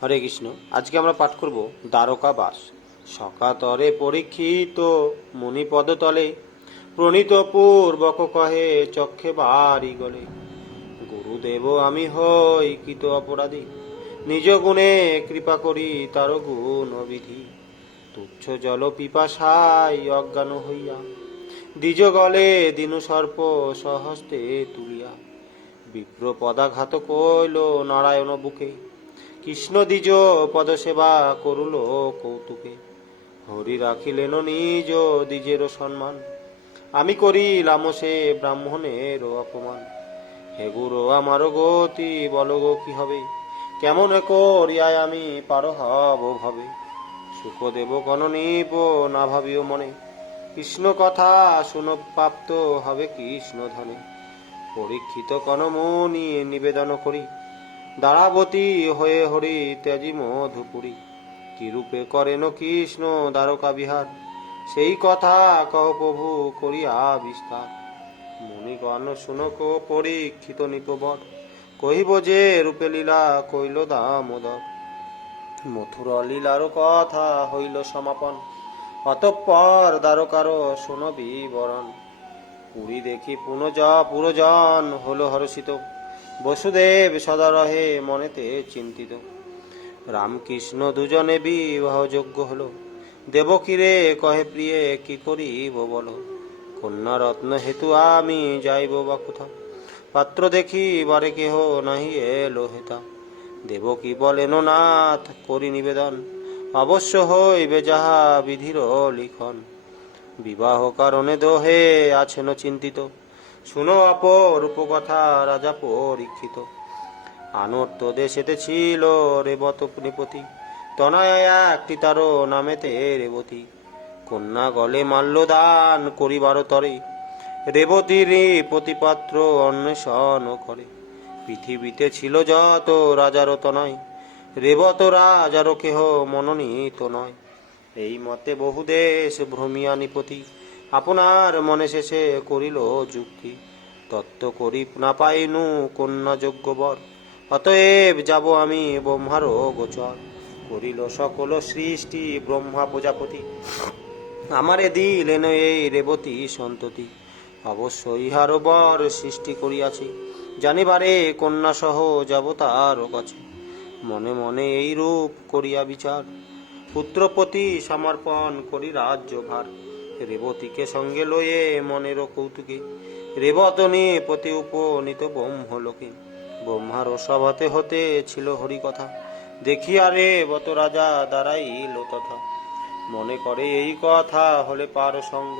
হরে কৃষ্ণ। আজকে আমরা পাঠ করব দ্বারকাবাস। সকাতরে পরীক্ষিত মুনি পদতলে, প্রণীত পূর্বক কহে চক্ষে বাড়ি গলে। গুরুদেব আমি হই কৃত অপরাধী, নিজ গুণে কৃপা করি তার গুণ বিধি। তুচ্ছ জল পিপাসায় অজ্ঞান হইয়া, দ্বিজ গলে দিনু সর্প সহস্তে তুলিয়া। বিপ্র পদাঘাত কইল নারায়ণ বুকে, কৃষ্ণ দ্বিজ পদসেবা করুল কৌতুকে। হরি রাখিলেন নিজ দ্বিজের সম্মান, আমি করিলাম সে ব্রাহ্মণের অপমান। হে গুরু আমার গতি বল গো কি হবে, কেমন করিয়ায় আমি পার হব ভবে। সুখদেব গণ নিব না ভাবিও মনে, কৃষ্ণ কথা শুন প্রাপ্ত হবে কৃষ্ণ ধনে। পরীক্ষিত কন মুনি নিবেদন করি, দ্বারাবতী হয়ে হরি ত্যাজি মধুপুরী। কিরূপে করেন কৃষ্ণ দ্বারকা বিহার, সেই কথা কহ প্রভু করিয়া বিস্তার। মুনিগণ শুনক পরীক্ষিত নিপবর, কহিব যে রূপে লীলা কইল দামোদর। মথুর লীলার কথা হইল সমাপন, অতঃপর দ্বারকার শুন বিবরণ। পুরী দেখি পুরজন হল হর্ষিত, বসুদেব সদা রহে মনেতে চিন্তিত। রামকৃষ্ণ দুজনে বিবাহ যোগ্য হল, দেবকীরে কহে প্রিয়ে কি করিব বল। কন্যা রত্ন হেতু আমি যাইব বা কোথা, পাত্র দেখি বারে কেহ নাহি এলো হেতা। দেবকী বলেন নাথ করি নিবেদন, অবশ্য হইবে যাহা বিধির লিখন। বিবাহ কারণে দোহে আছেন চিন্তিত, শুনো অপরূপ কথা রাজা পরীক্ষিত। আনর্ত দেশেতে ছিল রেবত নৃপতি, তনয়া একটি তার নামেতে রেবতী। কন্যা গলে মাল্য দান করিবার তরে, রেবতীর প্রতিপাত্র অন্বেষণ করে। পৃথিবীতে ছিল যত রাজার তনয়, রেবত রাজার কেহ মনোনীত নয়। এই মতে বহু দেশ ভ্রমিয়া নৃপতি, আপনার মনে শেষে করিল যুক্তি। তত্ত্ব করি না পাইনু কন্যা যোগ্য বর, অতএব যাব আমি ব্রহ্মার গোচর। করিল সকল সৃষ্টি ব্রহ্মা প্রজাপতি, আমারে দিলেন এই রেবতী সন্ততি। অবশ্য ইহার বর সৃষ্টি করিয়াছি, জানিবারে কন্যা সহ যাব তার কাছে। মনে মনে এই রূপ করিয়া বিচার, পুত্রপতি সমর্পণ করি রাজ্যভার। রেবতীকে সঙ্গে লয়ে মনের কৌতুকে, রেবতনী পতি উপনীত ব্রহ্মলোকে। ব্রহ্মার সভাতে হতে ছিল হরি কথা, দেখিয়া রেবত রাজা দাঁড়াইল তথা। মনে করে এই কথা হলে পার সঙ্গ,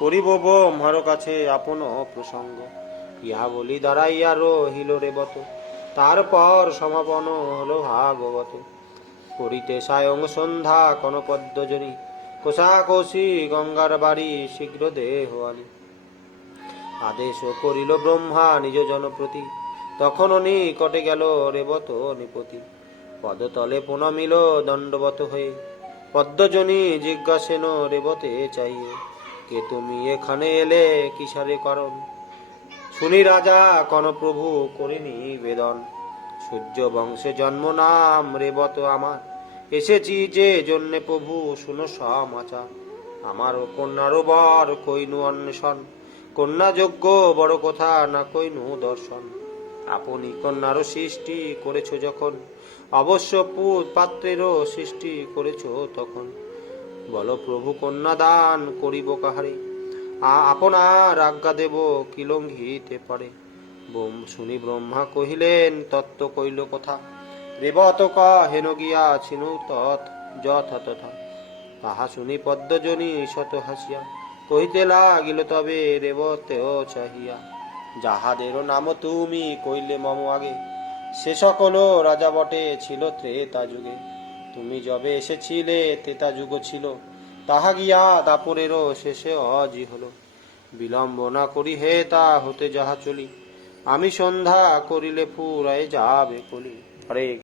করিব ব্রহ্মার কাছে আপন প্রসঙ্গ। ইহা বলি দাঁড়াইয়া রহিল রেবত, তারপর সমাপন হল ভাগবত। করিতে সায়ং সন্ধ্যা কনপদ্মজনী, কোষাকষি গঙ্গার বাড়ি শীঘ্র দেহ আনি। আদেশ করিল ব্রহ্মা নিজ জনপ্রতি, তখন নিকটে গেল রেবত নৃপতি। পদতলে প্রণমিল দণ্ডবত হয়ে, পদ্মজনী জিজ্ঞাসেন রেবতে চাইয়ে। কে তুমি এখানে এলে কিসারে কারণ, শুনি রাজা কনপ্রভু করি নিবেদন। সূর্য বংশে জন্ম নাম রেবত আমার, এসেছি যে জন্যে প্রভু শুনো সমাচার। আমার কন্যার বর কইনু অন্বেষণ, কন্যা যোগ্য বড় কথা না কইনু দর্শন। আপনি কন্যারও সৃষ্টি করেছ যখন, অবশ্য পাত্রেরও সৃষ্টি করেছ তখন। বলো প্রভু কন্যা দান করিব কাহারে, আপনার আজ্ঞা দেব কি লঙ্ঘিতে পারে। শুনি ব্রহ্মা কহিলেন তত্ত্ব কইল কথা, রেবত হেন গিয়া ছিনু তৎ যথা তথা। তাহা শুনি পদ্মজনী শত হাসিয়া, কহিতে লাগিল তবে রেবতেও চাহিয়া। যাহাদের নাম তুমি কইলে মম আগে, সে সকল রাজা বটে ছিল ত্রেতা যুগে। তুমি যবে এসেছিলে ত্রেতা যুগ ছিল, তাহা গিয়া দাপরেরও শেষে অজি হল। বিলম্ব না করি হে তা হতে যাহা চলি, আমি সন্ধ্যা করিলে ফুরায় যাবে কলি। হরে